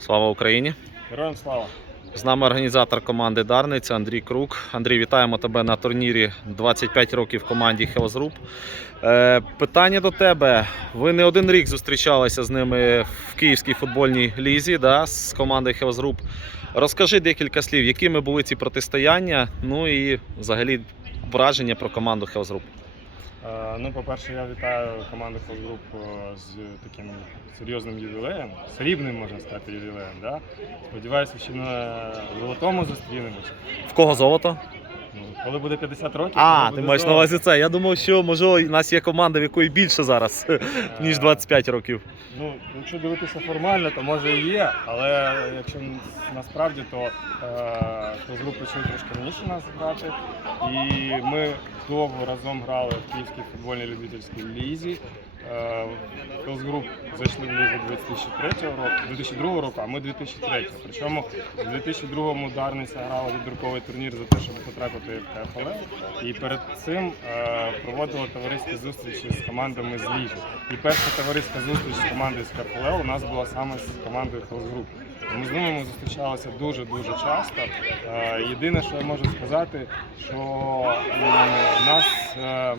Слава Україні! Героям слава! З нами організатор команди Дарниця Андрій Крук. Андрій, вітаємо тебе на турнірі 25 років в команді Hells Group. Е, питання до тебе. Ви не один рік зустрічалися з ними в Київській футбольній лізі да, з командою Hells Group. Розкажи декілька слів, якими були ці протистояння, ну і взагалі враження про команду Hells Group. Е, Ну, по-перше, я вітаю команду Хелл Груп з таким серйозним ювілеєм, срібним, можна сказати, ювілеєм. Да? Сподіваюся, що на золотому зустрінемось. В кого золото? Коли буде 50 років, А, ти маєш на увазі це. Я думав, що можливо у нас є команда, в якої більше зараз, ніж 25 років. Ну, якщо дивитися формально, то може і є, але якщо насправді, то е, Хелл почали трошки раніше нас грати. І ми довго разом грали в Київській футбольній любительській лізі. Хелс Груп зайшли в лігу 2003 року, 2002 року, а ми 2003. Причому в 2002-му Дарниця грала відбірковий турнір за те, щоб потрапити в КФЛ. І перед цим е, проводила товариські зустрічі з командами з ліги. І перша товариська зустріч з командою з КФЛ у нас була саме з командою Хелс Груп. Ми з ними зустрічалися дуже-дуже часто. Е, Єдине, що я можу сказати, що нас е,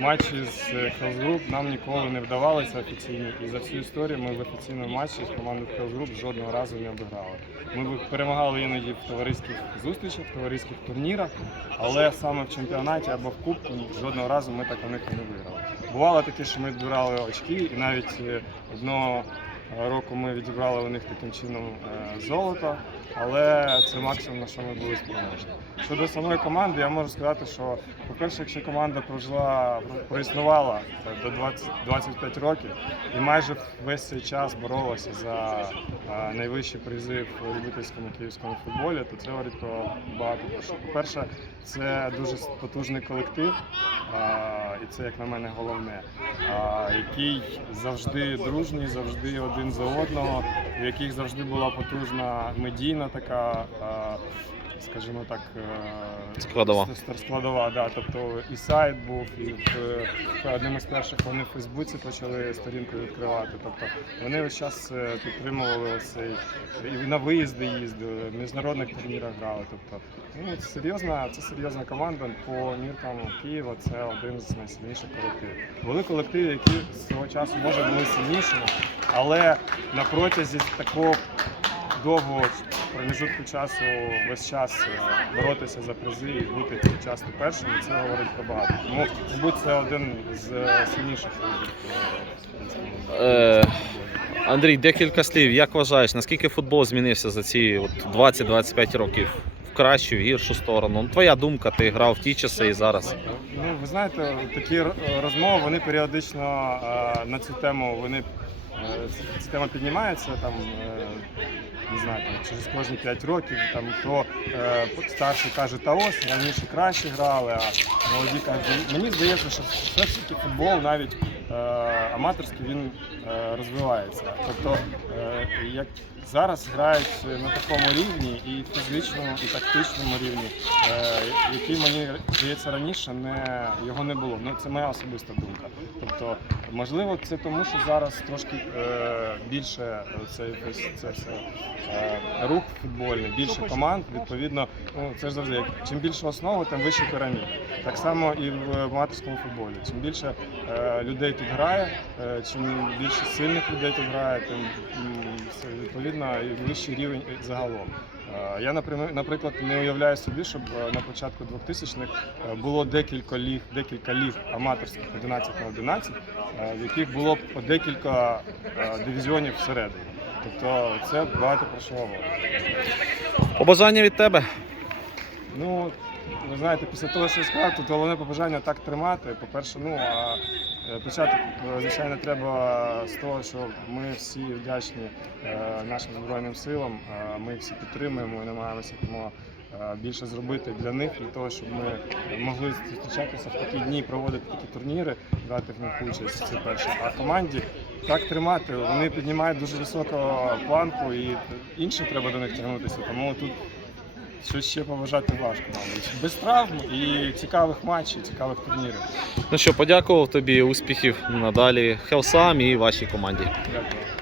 матчі з Group нам ніколи не вдавалися офіційні. І за всю історію ми в офіційному матчі з командою Group жодного разу не обіграли. Ми перемагали іноді в товариських зустрічах, в товариських турнірах, але саме в чемпіонаті або в кубку жодного разу ми так у них не виграли. Бувало таке, що ми відбирали очки, і навіть е, одного року ми відібрали у них таким чином е, золото, але це максимум на що ми були спроможні. Щодо самої команди, я можу сказати, що, по-перше, якщо команда прожила, проіснувала до 20, 25 років і майже весь цей час боролася за е, найвищі призи в любительському київському футболі, то це говорить про багато про що. По-перше, це дуже потужний колектив, е, і це, як на мене, головне, е, який завжди дружній, завжди один за одного, в яких завжди була потужна медійна така. е, Скажімо так, е, Складова. складова, да. Тобто і сайт був, і в, в одним із перших вони в Фейсбуці почали сторінку відкривати. Тобто вони весь час е, підтримували цей і на виїзди їздили, в міжнародних турнірах грали. Тобто, ну це серйозна, це серйозна команда. По міркам Києва це один з найсильніших колективів. Були колективи, які з свого часу може були сильнішими, але на протязі такого довгого проміжутку часу весь час е, боротися за призи і бути часто першим, і це говорить про багато. Тому, мабуть, це один з е, сильніших е, Андрій, декілька слів. Як вважаєш, наскільки футбол змінився за ці от 20-25 років? В кращу, в гіршу сторону? Ну, твоя думка, ти грав в ті часи і зараз. Ну, ви знаєте, такі розмови вони періодично на цю тему вони ця тема піднімається там. Не знаю, там, через кожні 5 років там хто е, старший каже, та ось раніше краще грали, а молоді кажуть. Мені здається, що все ж таки футбол навіть е, аматорський він е, розвивається. Тобто, е, як зараз грають на такому рівні, і фізичному, і тактичному рівні, е, який мені здається раніше не його не було. Ну це моя особиста думка. Тобто, можливо, це тому, що зараз трошки е, більше це, це все е, рух футбольний, більше команд. Відповідно, ну це ж завжди як чим більше основи, тим вище піраміда. Так само і в аматорському футболі. Чим більше е, людей тут грає, е, чим більше сильних людей тут грає, тим це, відповідно і вищий рівень загалом. Е, Я, наприклад, не уявляю собі, щоб е, на початку 2000-х е, було декілька ліг, декілька ліг аматорських 11 на 11, е, в яких було по декілька дивізіонів всередині. Тобто це багато про що говорить. Побажання від тебе. Ну, ви знаєте, після того, що я сказав, тут головне побажання так тримати. По-перше, ну а е, почати, е, звичайно, треба з того, що ми всі вдячні е, нашим Збройним силам. Ми всі підтримуємо і намагаємося тому е, більше зробити для них, для того, щоб ми могли зустрічатися в такі дні, проводити такі турніри, брати в них участь. Це перше. А команді так тримати. Вони піднімають дуже високу планку, і іншим треба до них тягнутися. Тому тут щось ще побажати важко, мабуть. Без травм і цікавих матчів, цікавих турнірів. Ну що, подякував тобі, успіхів надалі Хелсам і вашій команді. Дякую.